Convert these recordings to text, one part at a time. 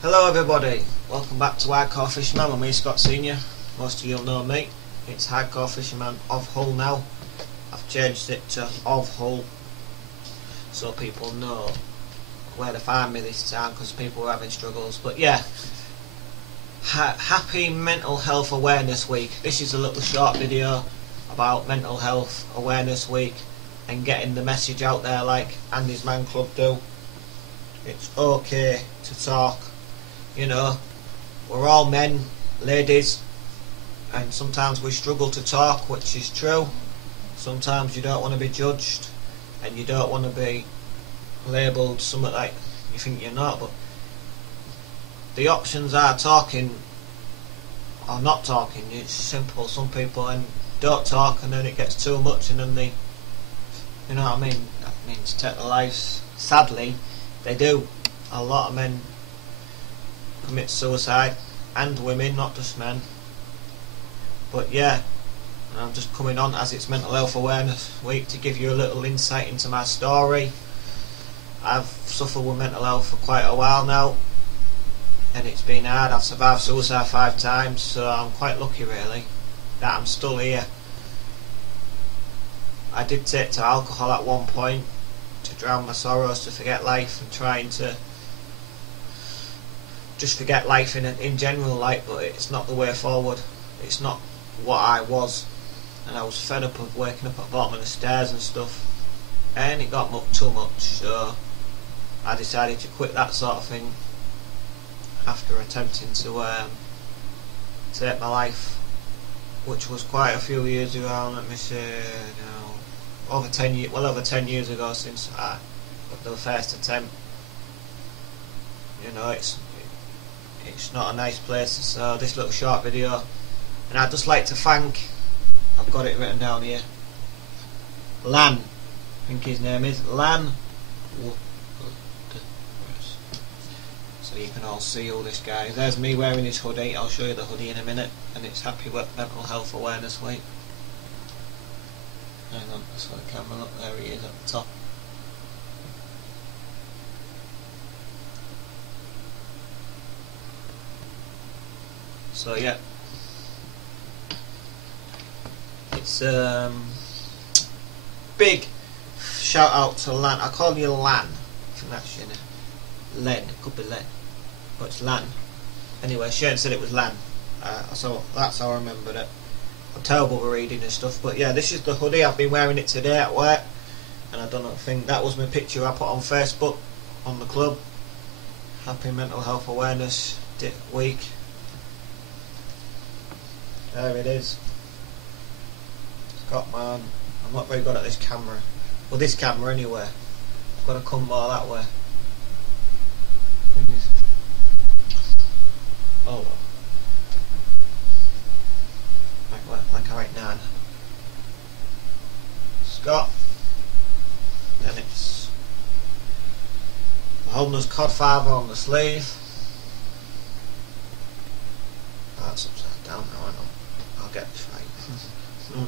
Hello everybody, welcome back to Hardcore Fisherman. I'm me, Scott Senior. Most of you'll know me. It's Hardcore Fisherman of Hull now. I've changed it to of Hull so people know where to find me this time, because people were having struggles. But yeah, happy Mental Health Awareness Week. This is a little short video about Mental Health Awareness Week and getting the message out there like Andy's Man Club do. It's okay to talk. You know, we're all men, ladies, and sometimes we struggle to talk, which is true. Sometimes you don't want to be judged and you don't want to be labelled something like you think you're not, but the options are talking or not talking. It's simple. Some people don't talk, and then it gets too much, and then they, you know what I mean, that means take their lives. Sadly, they do. A lot of men commit suicide, and women, not just men. But yeah, I'm just coming on as it's Mental Health Awareness Week to give you a little insight into my story. I've suffered with mental health for quite a while now, and it's been hard. I've survived suicide 5 times, so I'm quite lucky really that I'm still here. I did take to alcohol at one point to drown my sorrows, to forget life, and trying to just forget life in general, like, but it's not the way forward. It's not what I was, and I was fed up of waking up at the bottom of the stairs and stuff, and it got too much, so I decided to quit that sort of thing after attempting to take my life, which was quite a few years ago. Let me see, over 10 years ago since I got the first attempt. You know, it's not a nice place. So this little short video, and I'd just like to thank, I've got it written down here, Lan, I think his name is Lan, so you can all see all this guy. There's me wearing his hoodie. I'll show you the hoodie in a minute, and it's Happy Mental Health Awareness Week. Hang on, just got the camera up. There he is at the top. So yeah, it's big shout out to Lan. I call you Lan. I think that's your name. Len, it could be Len, but it's Lan. Anyway, Shane said it was Lan, so that's how I remembered it. I'm terrible with reading and stuff, but yeah, this is the hoodie. I've been wearing it today at work, and I don't think that was my picture I put on Facebook on the club. Happy Mental Health Awareness Week. There it is. Scott, man, I'm not very good at this camera. Well, this camera anyway. I've got to come more that way. Oh, like right now. Scott. Then it's Holderness Codfather on the sleeve. That's upside down now, I know. I'll get this right.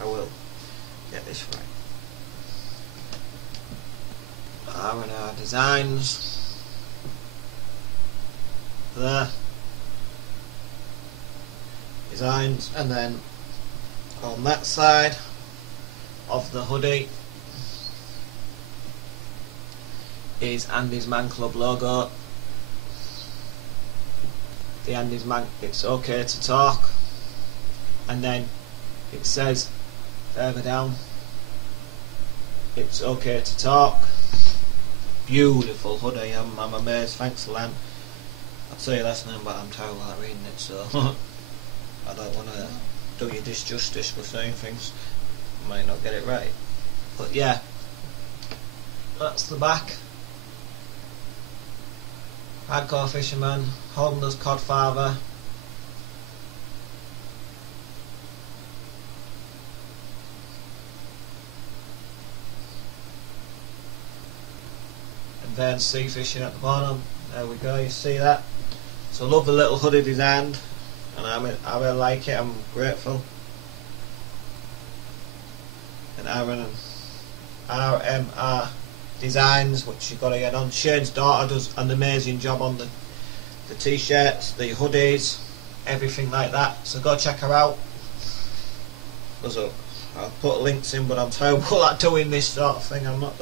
I will get this right. R&R Designs. There. Designs, and then on that side of the hoodie is Andy's Man Club logo. The Andy's Man, it's okay to talk, and then it says further down, it's okay to talk. Beautiful hoodie. I'm amazed. Thanks, Lan. I'd say your last name, but I'm terrible at reading it, so I don't want to do you disjustice for saying things. I might not get it right, but yeah, that's the back. Hardcore Fisherman, Holderness Codfather. Advanced Sea Fishing at the bottom. There we go, you see that? So I love the little hoodie design, and I really like it. I'm grateful. And RMR Designs, which you've got to get on. Shane's daughter does an amazing job on the the t-shirts, the hoodies, everything like that. So go check her out. I'll put links in, but I'm terrible at doing this sort of thing. I'm not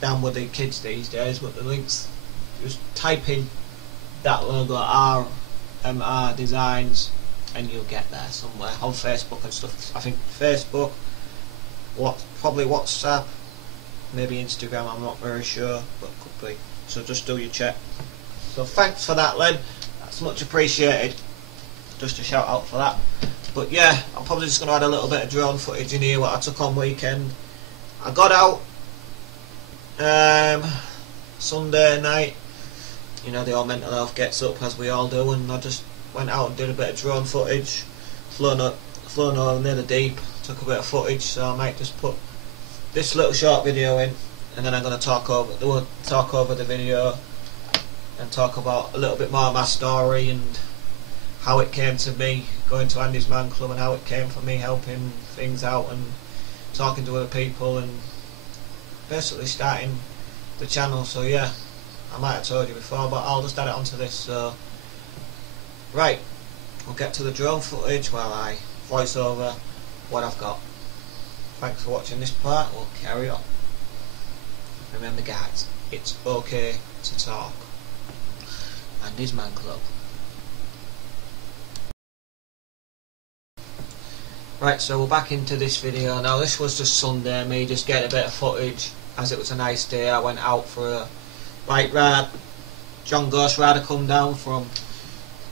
down with the kids these days, but the links, just type in that logo, RMR Designs, and you'll get there somewhere on Facebook and stuff. I think Facebook, probably WhatsApp, maybe Instagram, I'm not very sure, but could be. So just do your check. So thanks for that, Len, that's much appreciated. Just a shout out for that. But yeah, I'm probably just going to add a little bit of drone footage in here what I took on weekend. I got out Sunday night, you know, the old mental health gets up as we all do, and I just went out and did a bit of drone footage, flown over near the deep, took a bit of footage. So I might just put this little short video in, and then I'm going to talk over the video and talk about a little bit more of my story and how it came to me going to Andy's Man Club, and how it came for me helping things out and talking to other people and basically starting the channel. So yeah, I might have told you before, but I'll just add it onto this. So right, we'll get to the drone footage while I voice over what I've got. Thanks for watching this part, we'll carry on. Remember guys, it's okay to talk. Andy's Man Club. Right, so we're back into this video now. This was just Sunday, me just getting a bit of footage as it was a nice day. I went out for a bike ride. John Ghost Rider come down from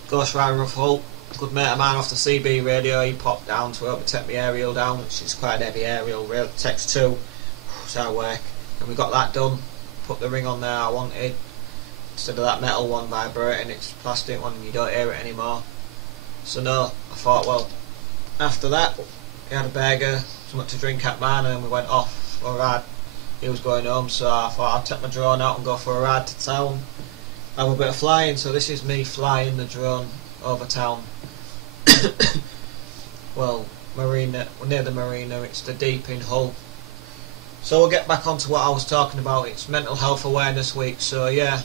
Ghost Rider of Hull. Good mate of mine off the CB radio, he popped down to help me take my aerial down, which is quite a heavy aerial, takes two, so I work. And we got that done, put the ring on there I wanted, instead of that metal one vibrating, it's plastic one and you don't hear it anymore. So no, I thought, well, after that, we had a burger, something to drink at mine, and we went off for a ride. He was going home, so I thought I'd take my drone out and go for a ride to town, have a bit of flying. So this is me flying the drone over town. Well, marina, near the marina, it's the Deep in Hull. So we'll get back onto what I was talking about. It's Mental Health Awareness Week, so yeah,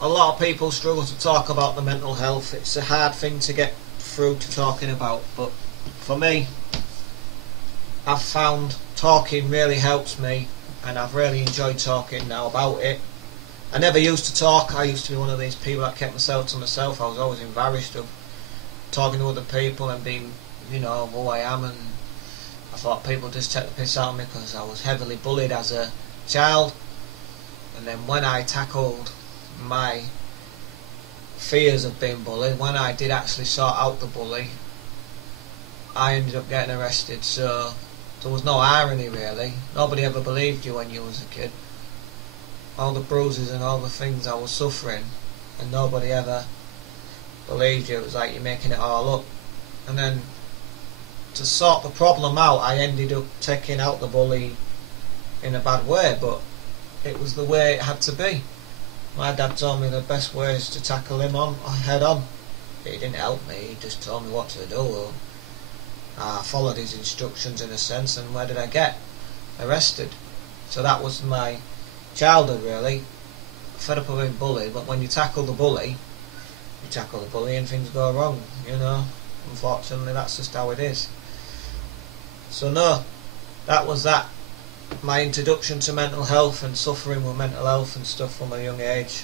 a lot of people struggle to talk about the mental health. It's a hard thing to get through to talking about, but for me, I've found talking really helps me, and I've really enjoyed talking now about it. I never used to talk. I used to be one of these people that kept myself to myself. I was always embarrassed of talking to other people and being, you know, who I am, and I thought people just take the piss out of me because I was heavily bullied as a child. And then when I tackled my fears of being bullied, when I did actually sort out the bully, I ended up getting arrested. So there was no irony really. Nobody ever believed you when you was a kid. All the bruises and all the things I was suffering, and nobody ever believed you. It was like you're making it all up. And then to sort the problem out, I ended up taking out the bully in a bad way, but it was the way it had to be. My dad told me the best way is to tackle him on head on. He didn't help me, he just told me what to do. I followed his instructions in a sense, and where did I get? Arrested. So that was my childhood really. Fed up of being bullied, but when you tackle the bully and things go wrong, you know. Unfortunately that's just how it is. So no, that was that. My introduction to mental health and suffering with mental health and stuff from a young age.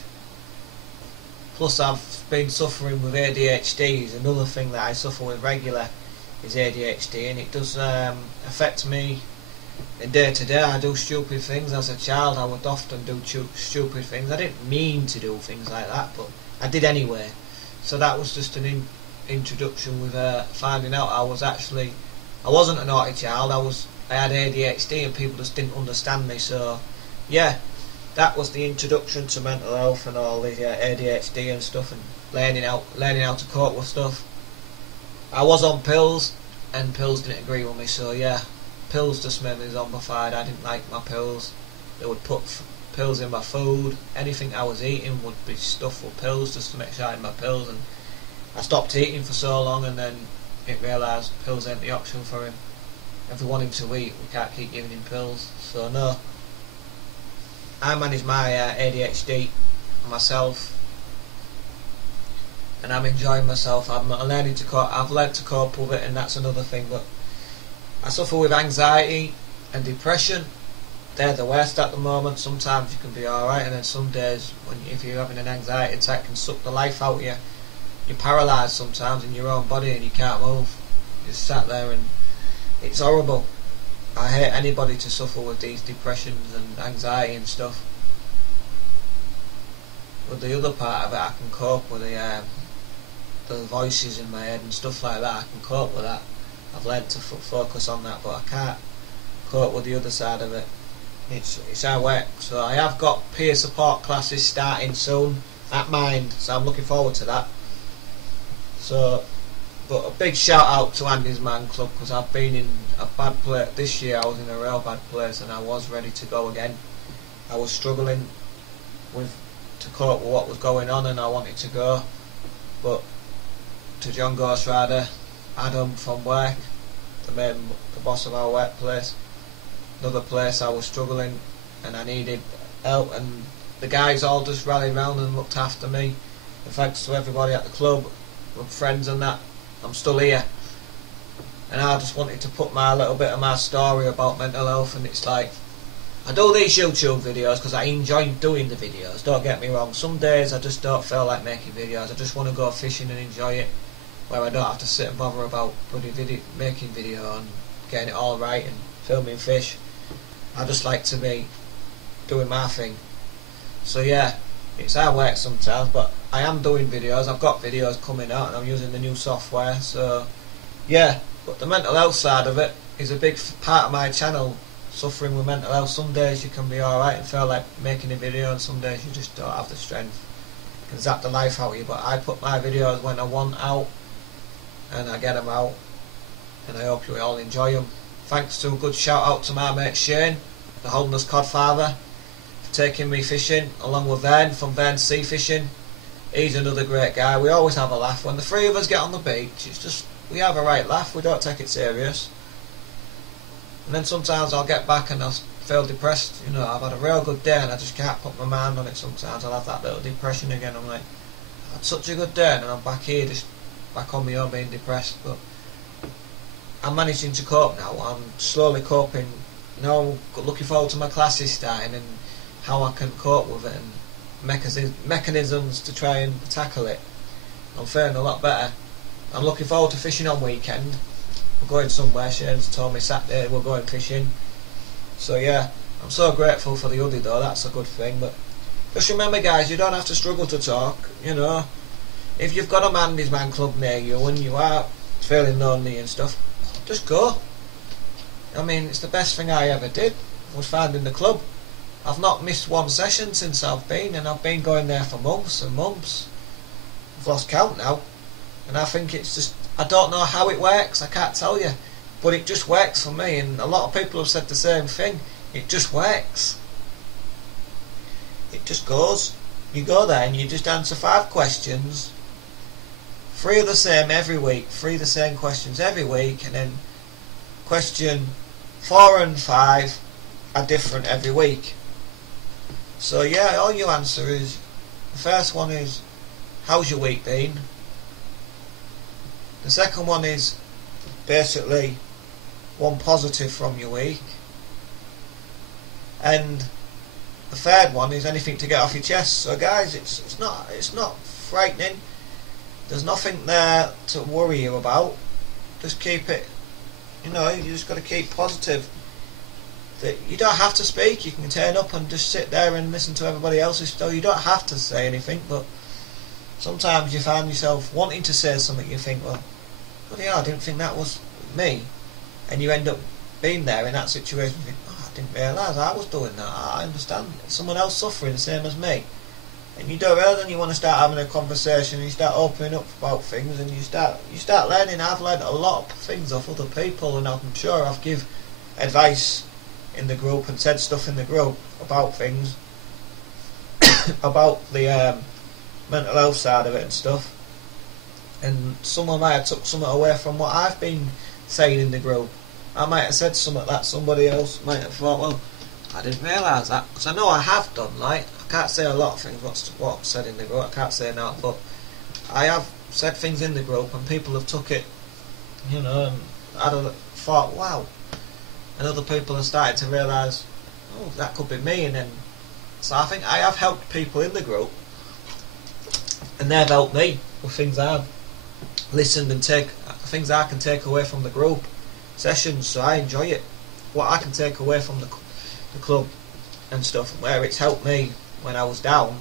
Plus I've been suffering with ADHD. Another thing that I suffer with regular is ADHD, and it does affect me in day to day. I do stupid things. As a child I would often do stupid things. I didn't mean to do things like that, but I did anyway. So that was just an introduction with finding out I wasn't a naughty child. I had ADHD and people just didn't understand me. So yeah, that was the introduction to mental health and all the ADHD and stuff, and learning how to cope with stuff. I was on pills, and pills didn't agree with me. So yeah, pills just made me zombified. I didn't like my pills. They would put pills in my food. Anything I was eating would be stuffed with pills just to make sure I had my pills. And I stopped eating for so long, and then it realised pills ain't the option for him. If we want him to eat, we can't keep giving him pills. So no, I manage my ADHD myself. and I'm enjoying myself. I'm learning to cope. I've learned to cope with it, and that's another thing. But I suffer with anxiety and depression. They're the worst at the moment. Sometimes you can be alright, and then some days, if you're having an anxiety attack, it can suck the life out of you. You're paralysed sometimes in your own body and you can't move. You're sat there and it's horrible. I hate anybody to suffer with these depressions and anxiety and stuff. But the other part of it, I can cope with the voices in my head and stuff like that. I can cope with that. I've learned to focus on that, but I can't cope with the other side of it. It's our work. So I have got peer support classes starting soon at Mind, so I'm looking forward to that. So, but a big shout out to Andy's Man Club, because I've been in a bad place this year. I was in a real bad place and I was ready to go again. I was struggling to cope with what was going on, and I wanted to go, but to John Ghostwriter, Adam from work, the boss of our workplace, another place I was struggling and I needed help, and the guys all just rallied round and looked after me. And thanks to everybody at the club, my friends and that, I'm still here. And I just wanted to put my little bit of my story about mental health, and it's like, I do these YouTube videos because I enjoy doing the videos, don't get me wrong. Some days I just don't feel like making videos, I just want to go fishing and enjoy it, where I don't have to sit and bother about making video and getting it all right and filming fish. I just like to be doing my thing. So yeah, it's hard work sometimes, but I am doing videos. I've got videos coming out and I'm using the new software. So yeah, but the mental health side of it is a big part of my channel. Suffering with mental health, some days you can be alright and feel like making a video, and some days you just don't have the strength. It can zap the life out of you. But I put my videos when I want out, and I get them out, and I hope you all enjoy them. Thanks to a good shout out to my mate Shane, the homeless codfather, for taking me fishing, along with Vern from Vern Sea Fishing. He's another great guy. We always have a laugh when the three of us get on the beach. It's just, we have a right laugh, we don't take it serious. And then sometimes I'll get back and I'll feel depressed. You know, I've had a real good day and I just can't put my mind on it. Sometimes I'll have that little depression again. I'm like, I had such a good day, and I'm back here, just back on my own, being depressed. But I'm managing to cope now. I'm slowly coping. Now I'm looking forward to my classes starting and how I can cope with it and mechanisms to try and tackle it. I'm feeling a lot better. I'm looking forward to fishing on weekend. We're going somewhere. Shane's told me Saturday we're going fishing. So yeah, I'm so grateful for the hoodie though, that's a good thing. But just remember guys, you don't have to struggle to talk, you know. If you've got a Andy's Man Club near you and you are feeling lonely and stuff, just go. I mean, it's the best thing I ever did, was finding the club. I've not missed one session since I've been, and I've been going there for months and months. I've lost count now, and I think it's just, I don't know how it works, I can't tell you, but it just works for me, and a lot of people have said the same thing. It just works. It just goes. You go there and you just answer 5 questions, 3 are the same every week, 3 the same questions every week, and then question 4 and 5 are different every week. So yeah, all you answer is, the first one is, how's your week been? The second one is basically one positive from your week, and the third one is anything to get off your chest. So guys, it's not frightening. There's nothing there to worry you about. Just keep it, you know, you just got to keep positive. That you don't have to speak. You can turn up and just sit there and listen to everybody else's story. You don't have to say anything, but sometimes you find yourself wanting to say something. You think, well, I didn't think that was me, and you end up being there in that situation. You think, oh, I didn't realise I was doing that. I understand. Someone else suffering the same as me, and you don't realise. And you want to start having a conversation. And you start opening up about things, and you start learning. I've learned a lot of things off other people, and I'm sure I've give advice in the group and said stuff in the group about things about the mental health side of it and stuff, and someone might have took something away from what I've been saying in the group. I might have said something that somebody else might have thought, well, I didn't realise that, because I know I have done. Like, I can't say a lot of things what I've said in the group, I can't say that, but I have said things in the group and people have took it, you know, and I'd have thought, wow. And other people have started to realise, oh, that could be me. And then, so I think I have helped people in the group, and they've helped me with things I've listened and things I can take away from the group sessions. So I enjoy it. What I can take away from the club and stuff, where it's helped me when I was down,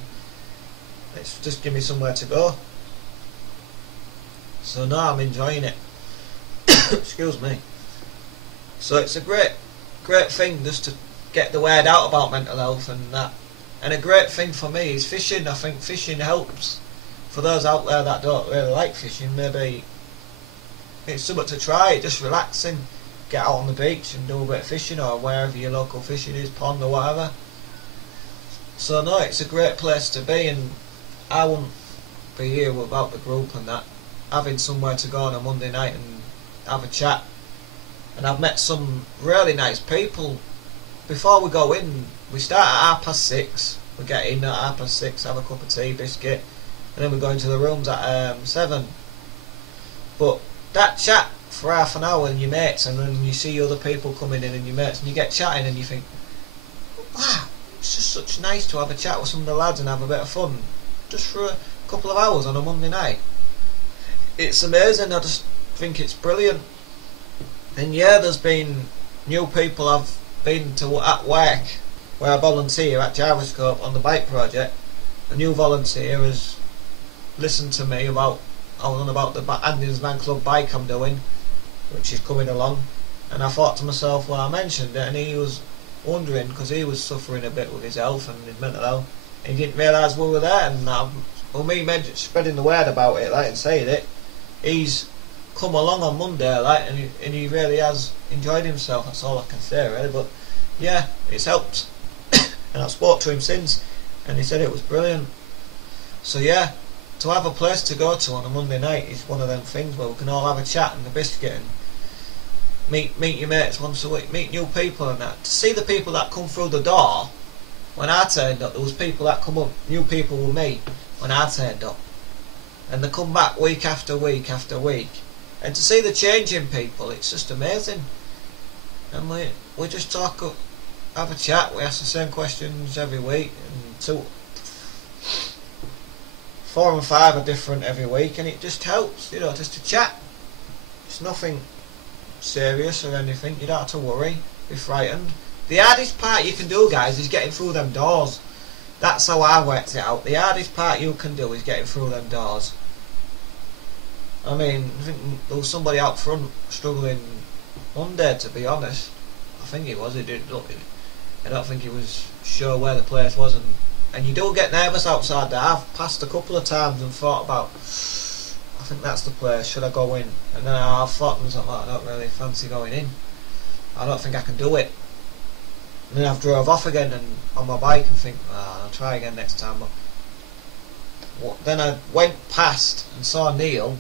it's just give me somewhere to go. So no, I'm enjoying it. Excuse me. So it's a great thing just to get the word out about mental health and that. And a great thing for me is fishing. I think fishing helps. For those out there that don't really like fishing, maybe it's something to try. Just relaxing, get out on the beach and do a bit of fishing, or wherever your local fishing is, pond or whatever. So no, it's a great place to be, and I wouldn't be here without the group and that. Having somewhere to go on a Monday night and have a chat. And I've met some really nice people. Before we go in, we start at 6:30. We get in at 6:30, have a cup of tea, biscuit, and then we go into the rooms at 7. But that chat for half an hour with your mates, and then you see other people coming in and your mates, and you get chatting and you think, wow, it's just such nice to have a chat with some of the lads and have a bit of fun just for a couple of hours on a Monday night. It's amazing. I just think it's brilliant. And yeah, there's been new people I've been to at work where I volunteer at Gyroscope on the bike project. A new volunteer has listened to me about the Andy's Man Club bike I'm doing, which is coming along, and I thought to myself, well, I mentioned it, and he was wondering, because he was suffering a bit with his health and his mental health, and he didn't realise we were there. And me spreading the word about it, like, and saying it, he's come along on Monday, like, and he really has enjoyed himself. That's all I can say, really. But yeah, it's helped. And I've spoke to him since, and he said it was brilliant. So yeah, to have a place to go to on a Monday night is one of them things where we can all have a chat and a biscuit and meet your mates once a week, meet new people and that. To see the people that come through the door, when I turned up, there was people that come up, new people with me when I turned up, and they come back week after week after week. And to see the change in people, it's just amazing. And we just talk, have a chat, we ask the same questions every week, and 4 and 5 are different every week, and it just helps, you know, just to chat. It's nothing serious or anything, you don't have to worry, be frightened. The hardest part you can do, guys, is getting through them doors. That's how I worked it out. The hardest part you can do is getting through them doors. I mean, I think there was somebody out front struggling Monday, to be honest. I think it was. He didn't look. I don't think he was sure where the place was, and you do get nervous outside there. I've passed a couple of times and thought about, I think that's the place. Should I go in? And then I've thought to myself, I don't really fancy going in. I don't think I can do it. And then I've drove off again and on my bike and think, I'll try again next time. But then I went past and saw Neil,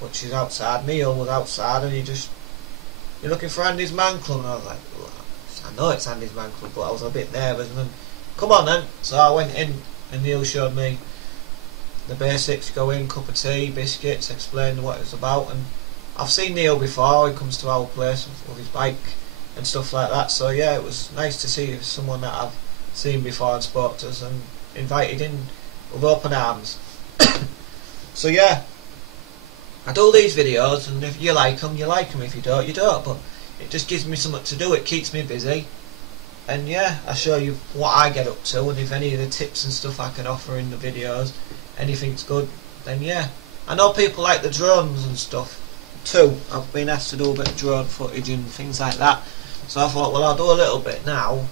which is outside. Neil was outside, and you're looking for Andy's Man Club, and I was like, well, I know it's Andy's Man Club, but I was a bit nervous. And then, come on then. So I went in, and Neil showed me the basics. Go in, cup of tea, biscuits, explained what it was about. And I've seen Neil before. He comes to our place with his bike and stuff like that. So yeah, it was nice to see someone that I've seen before and spoke to us and invited in with open arms. So yeah, I do these videos, and if you like them, you like them. If you don't, you don't. But it just gives me something to do. It keeps me busy. And yeah, I show you what I get up to, and if any of the tips and stuff I can offer in the videos, anything's good, then yeah. I know people like the drones and stuff too. I've been asked to do a bit of drone footage and things like that. So I thought, well, I'll do a little bit now.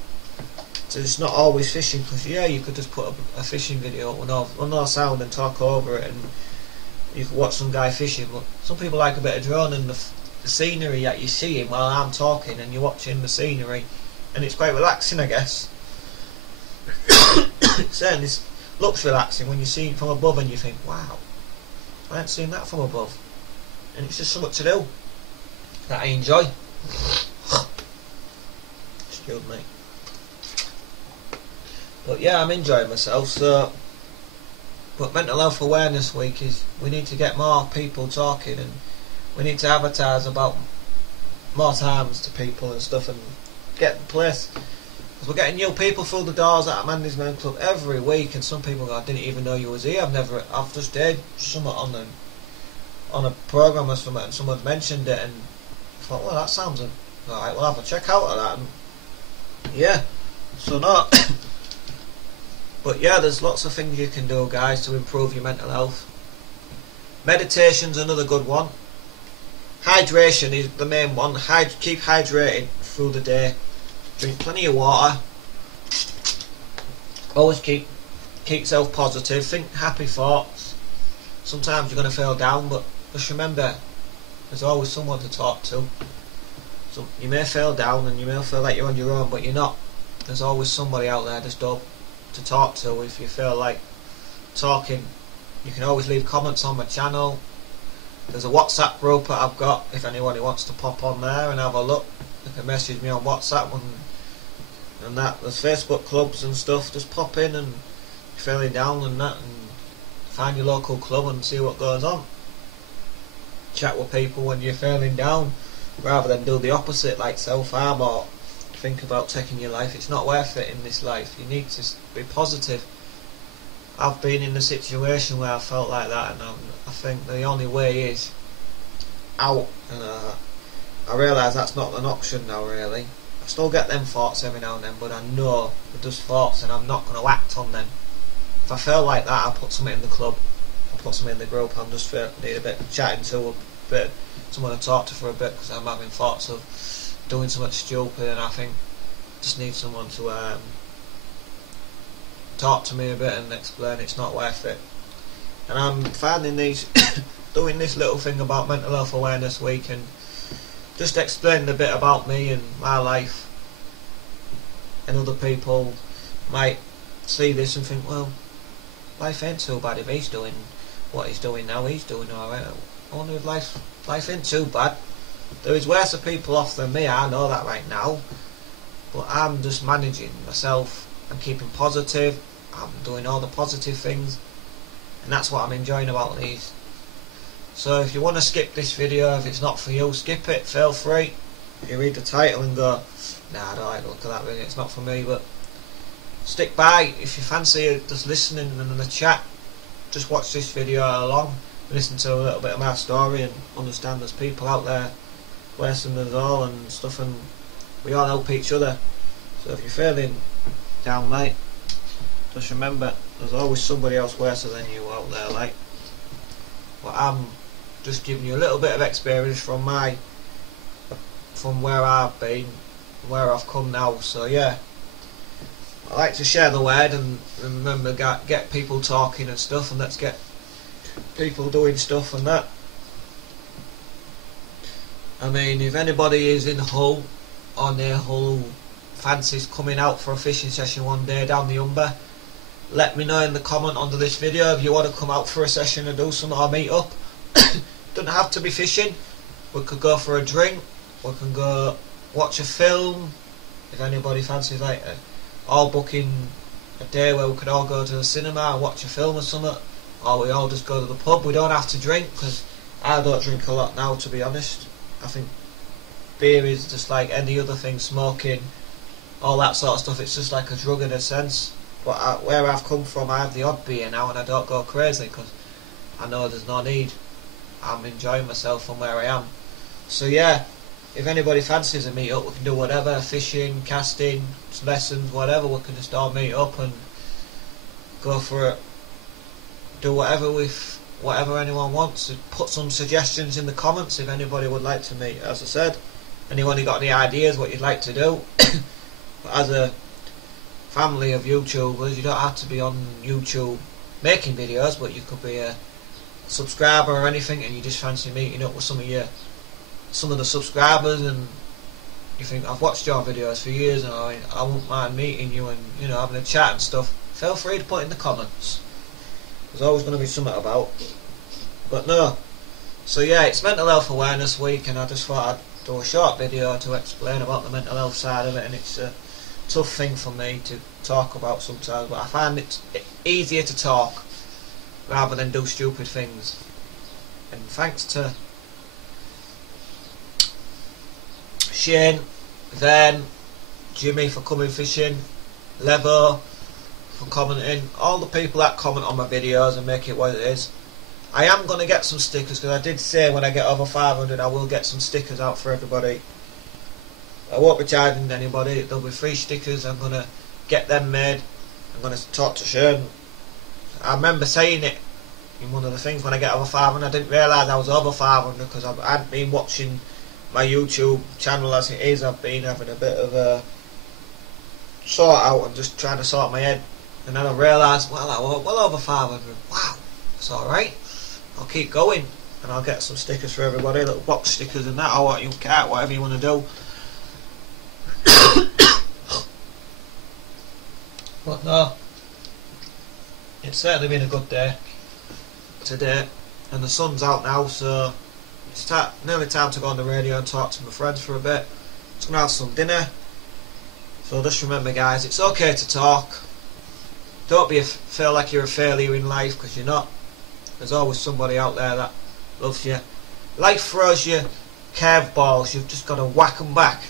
So it's not always fishing, because yeah, you could just put a fishing video up with no sound and talk over it, and you could watch some guy fishing. But some people like a bit of drone and the scenery that you see him while I'm talking, and you're watching the scenery, and it's quite relaxing, I guess. Certainly looks relaxing when you see it from above and you think, wow, I haven't seen that from above. And it's just something to do that I enjoy. Excuse me. But yeah, I'm enjoying myself. So But Mental Health Awareness Week is, we need to get more people talking, and we need to advertise about more times to people and stuff, and get the place. Because we're getting new people through the doors at Mandy's Men Club every week, and some people go, I didn't even know you was here. I've just did something on a programme or something, and someone mentioned it, and I thought, well, that sounds alright, we'll have a check out of that. And yeah, so no. But yeah, there's lots of things you can do, guys, to improve your mental health. Meditation's another good one. Hydration is the main one. Keep hydrated through the day. Drink plenty of water. Always keep yourself positive. Think happy thoughts. Sometimes you're going to feel down, but just remember, there's always someone to talk to. So you may feel down and you may feel like you're on your own, but you're not. There's always somebody out there just to talk to. If you feel like talking, you can always leave comments on my channel. There's a WhatsApp group that I've got. If anybody wants to pop on there and have a look, they can message me on WhatsApp and that. There's Facebook clubs and stuff. Just pop in, and if you're feeling down and that, and find your local club and see what goes on. Chat with people when you're feeling down, rather than do the opposite, like self-harm or think about taking your life. It's not worth it in this life. You need to be positive. I've been in a situation where I felt like that, and I think the only way is out, and I realise that's not an option now, really. I still get them thoughts every now and then, but I know they're just thoughts, and I'm not going to act on them. If I feel like that, I'll put something in the club, I'll put something in the group. I'm just need a bit of chatting to, a bit someone to talk to for a bit, because I'm having thoughts of doing something stupid, and I think I just need someone to talk to me a bit and explain it's not worth it. And I'm finding these doing this little thing about Mental Health Awareness Week and just explaining a bit about me and my life, and other people might see this and think, well, life ain't too bad if he's doing what he's doing now. He's doing alright. I wonder if life ain't too bad. There is worse people off than me, I know that right now, but I'm just managing myself and keeping positive. I'm doing all the positive things, and that's what I'm enjoying about these. So if you want to skip this video, if it's not for you, skip it, feel free. If you read the title and go, nah, I don't like the look at that video, it's not for me, but stick by. If you fancy just listening and in the chat, just watch this video along, listen to a little bit of my story, and understand there's people out there worse than us all and stuff, and we all help each other. So if you're feeling down, mate, just remember there's always somebody else worse than you out there, like. But I'm just giving you a little bit of experience from where I've been, where I've come now. So yeah, I like to share the word, and remember, get people talking and stuff, and let's get people doing stuff and that. I mean, if anybody is in Hull or near Hull who fancies coming out for a fishing session one day down the Humber, let me know in the comment under this video if you want to come out for a session and do something or meet up. Doesn't have to be fishing. We could go for a drink, we can go watch a film. If anybody fancies, like all booking a day where we could all go to the cinema and watch a film or something, or we all just go to the pub. We don't have to drink, because I don't drink a lot now, to be honest. I think beer is just like any other thing, smoking, all that sort of stuff. It's just like a drug in a sense. But where I've come from, I have the odd beer now, and I don't go crazy because I know there's no need. I'm enjoying myself from where I am. So yeah, if anybody fancies a meet up, we can do whatever, fishing, casting, lessons, whatever. We can just all meet up and go for it. Do whatever anyone wants. Put some suggestions in the comments if anybody would like to meet. As I said, anyone who got any ideas what you'd like to do. But as a family of YouTubers, you don't have to be on YouTube making videos, but you could be a subscriber or anything, and you just fancy meeting up with some of the subscribers, and you think, I've watched your videos for years and I wouldn't mind meeting you and, you know, having a chat and stuff. Feel free to put in the comments. There's always going to be something about. But no. So yeah, it's Mental Health Awareness Week, and I just thought I'd do a short video to explain about the mental health side of it, and it's a tough thing for me to talk about sometimes, but I find it easier to talk rather than do stupid things. And thanks to Shane, Then, Jimmy for coming fishing, Levo for commenting, all the people that comment on my videos and make it what it is. I am going to get some stickers, because I did say when I get over 500 I will get some stickers out for everybody. I won't be charging anybody, there'll be free stickers. I'm going to get them made. I'm going to talk to Shane. I remember saying it in one of the things when I get over 500. I didn't realise I was over 500 because I hadn't been watching my YouTube channel as it is. I've been having a bit of a sort out and just trying to sort my head. And then I realised, well, I was well over 500. Wow, that's alright. I'll keep going and I'll get some stickers for everybody, little box stickers and that, or what you can, whatever you want to do. But no, it's certainly been a good day today, and the sun's out now, so it's nearly time to go on the radio and talk to my friends for a bit. Just going to have some dinner. So just remember, guys, it's okay to talk. Don't feel like you're a failure in life, because you're not. There's always somebody out there that loves you. Life throws you curveballs, you've just got to whack them back.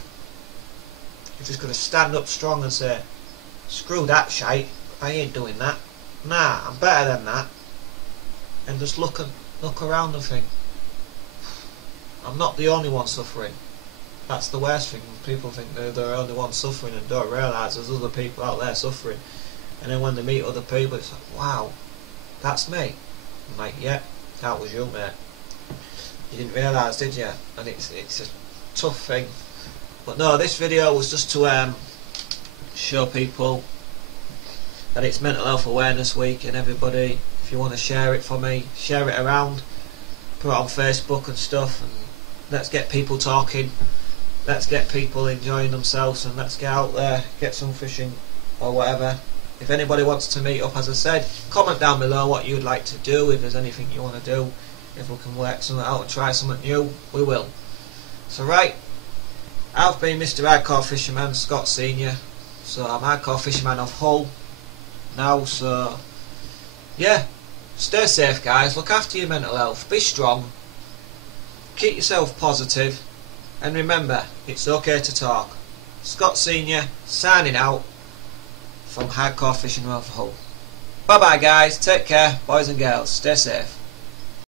You've just got to stand up strong and say, screw that shite, I ain't doing that. Nah, I'm better than that. And just look around and think, I'm not the only one suffering. That's the worst thing. People think they're the only one suffering and don't realise there's other people out there suffering. And then when they meet other people, it's like, wow, that's me. I'm like, yeah, that was you, mate. You didn't realise, did you? And it's a tough thing. But no, this video was just to show people that it's Mental Health Awareness Week, and everybody, if you want to share it for me, share it around, put it on Facebook and stuff, and let's get people talking, let's get people enjoying themselves, and let's get out there, get some fishing or whatever. If anybody wants to meet up, as I said, comment down below what you'd like to do, if there's anything you want to do. If we can work something out and try something new, we will. So right, I've been Mr. Hardcore Fisherman, Scott Senior. So I'm Hardcore Fisherman of Hull now, so yeah, stay safe, guys, look after your mental health, be strong, keep yourself positive, and remember, it's okay to talk. Scott Senior signing out from Hardcore Fisherman of Hull. Bye bye, guys, take care, boys and girls, stay safe.